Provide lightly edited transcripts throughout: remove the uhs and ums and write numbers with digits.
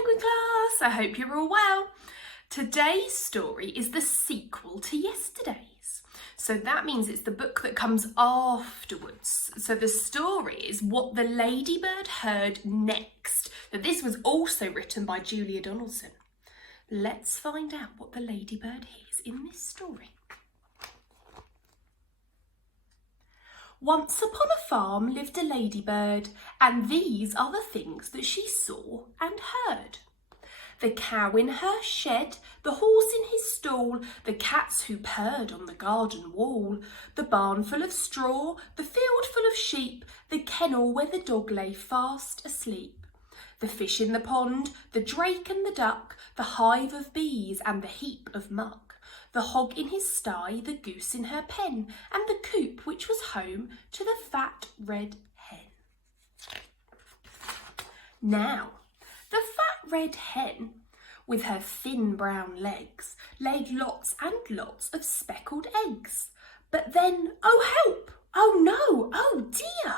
Penguin class, I hope you're all well. Today's story is the sequel to yesterday's. So that means it's the book that comes afterwards. So the story is What the Ladybird Heard Next. Now this was also written by Julia Donaldson. Let's find out what the ladybird hears in this story. Once upon a farm lived a ladybird, and these are the things that she saw and heard. The cow in her shed, the horse in his stall, the cats who purred on the garden wall, the barn full of straw, the field full of sheep, the kennel where the dog lay fast asleep, the fish in the pond, the drake and the duck, the hive of bees and the heap of muck, the hog in his sty, the goose in her pen, and the coop which was home to the fat red hen. Now, the fat red hen, with her thin brown legs, laid lots and lots of speckled eggs. But then, oh help, oh no, oh dear,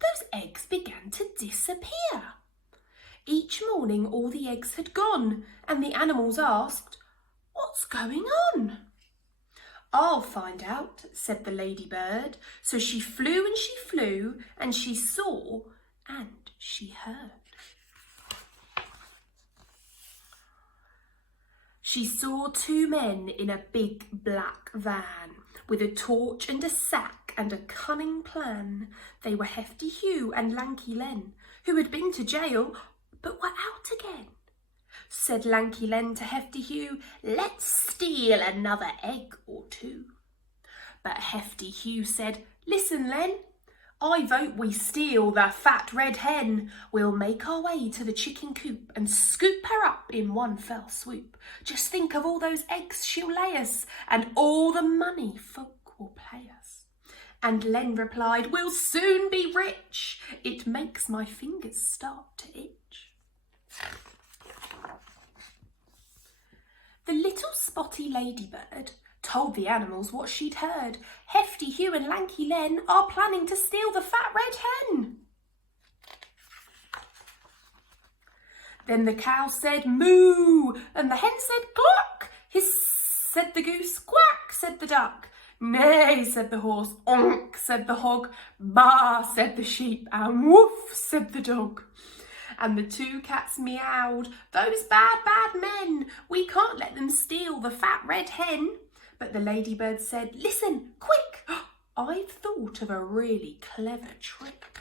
those eggs began to disappear. Each morning all the eggs had gone, and the animals asked, "What's going on?" "I'll find out," said the ladybird. So she flew, and she saw, and she heard. She saw two men in a big black van, with a torch and a sack and a cunning plan. They were Hefty Hugh and Lanky Len, who had been to jail, but were out again. Said Lanky Len to Hefty Hugh, "Let's steal another egg or two." But Hefty Hugh said, "Listen, Len, I vote we steal the fat red hen. We'll make our way to the chicken coop and scoop her up in one fell swoop. Just think of all those eggs she'll lay us, and all the money folk will pay us." And Len replied, "We'll soon be rich. It makes my fingers start to itch." The little spotty ladybird told the animals what she'd heard. Hefty Hugh and Lanky Len are planning to steal the fat red hen. Then the cow said moo, and the hen said cluck. Hiss, said the goose. Quack, said the duck. Neigh, said the horse. Onk, said the hog. Baa, said the sheep. And woof, said the dog. And the two cats meowed, "Those bad, bad men, we can't let them steal the fat red hen." But the ladybird said, "Listen, quick, I've thought of a really clever trick."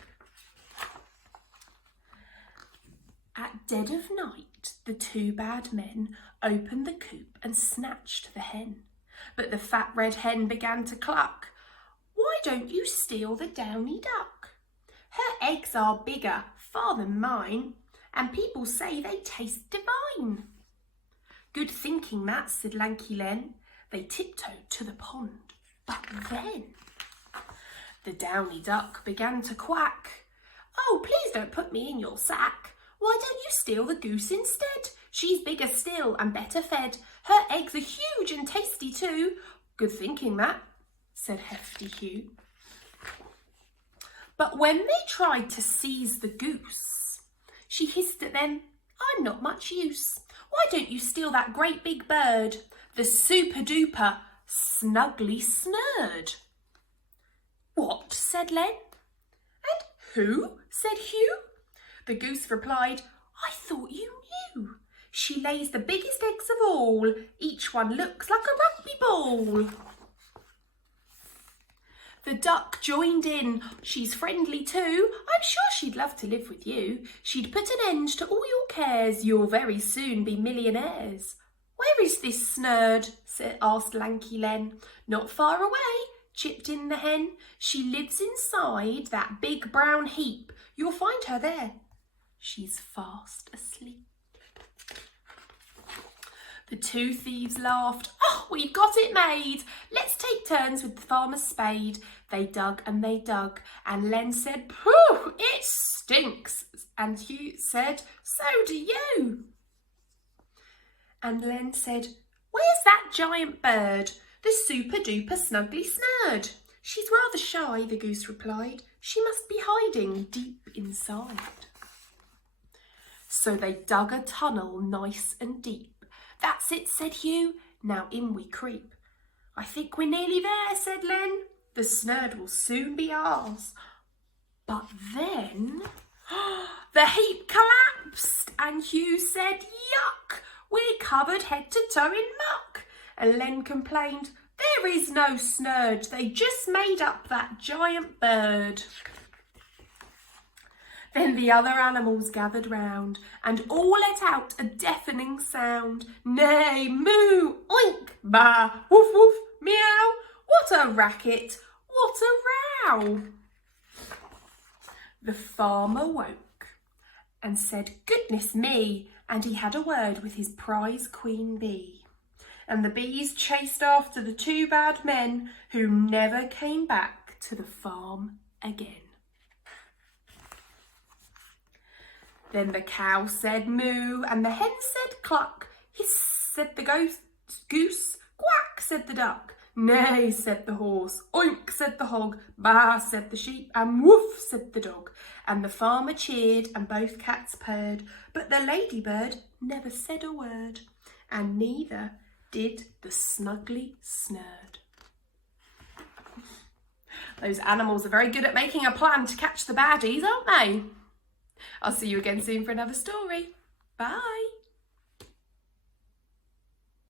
At dead of night, the two bad men opened the coop and snatched the hen. But the fat red hen began to cluck. "Why don't you steal the downy duck? Her eggs are bigger far than mine, and people say they taste divine." "Good thinking that," said Lanky Len. They tiptoed to the pond, but then the downy duck began to quack. "Oh, please don't put me in your sack. Why don't you steal the goose instead? She's bigger still and better fed. Her eggs are huge and tasty too." "Good thinking that," said Hefty Hugh. But when they tried to seize the goose, she hissed at them, "I'm not much use. Why don't you steal that great big bird, the super duper Snuggly Snurd?" "What?" said Len. "And who?" said Hugh. The goose replied, "I thought you knew. She lays the biggest eggs of all. Each one looks like a rugby ball." The duck joined in. "She's friendly too. I'm sure she'd love to live with you. She'd put an end to all your cares. You'll very soon be millionaires." "Where is this Snurd?" asked Lanky Len. "Not far away," chipped in the hen. "She lives inside that big brown heap. You'll find her there. She's fast asleep." The two thieves laughed. "Oh, we've got it made. Let's take turns with the farmer's spade." They dug, and Len said, "Pooh, it stinks." And Hugh said, "So do you." And Len said, "Where's that giant bird, the super duper Snuggly Snurd?" "She's rather shy," the goose replied. "She must be hiding deep inside." So they dug a tunnel nice and deep. "That's it," said Hugh, "now in we creep." "I think we're nearly there," said Len. "The snurd will soon be ours." But then the heap collapsed and Hugh said, "Yuck, we're covered head to toe in muck." And Len complained, "There is no snurd, they just made up that giant bird." Then the other animals gathered round and all let out a deafening sound. Neigh, moo, oink, bah, woof, woof, meow. What a racket, what a row. The farmer woke and said, "Goodness me," and he had a word with his prize queen bee. And the bees chased after the two bad men who never came back to the farm again. Then the cow said moo, and the hen said cluck. Hiss, said the goose, quack, said the duck. Neigh, said the horse, oink, said the hog, bah, said the sheep, and woof, said the dog. And the farmer cheered, and both cats purred, but the ladybird never said a word, and neither did the snuggly snurd. Those animals are very good at making a plan to catch the baddies, aren't they? I'll see you again soon for another story. Bye.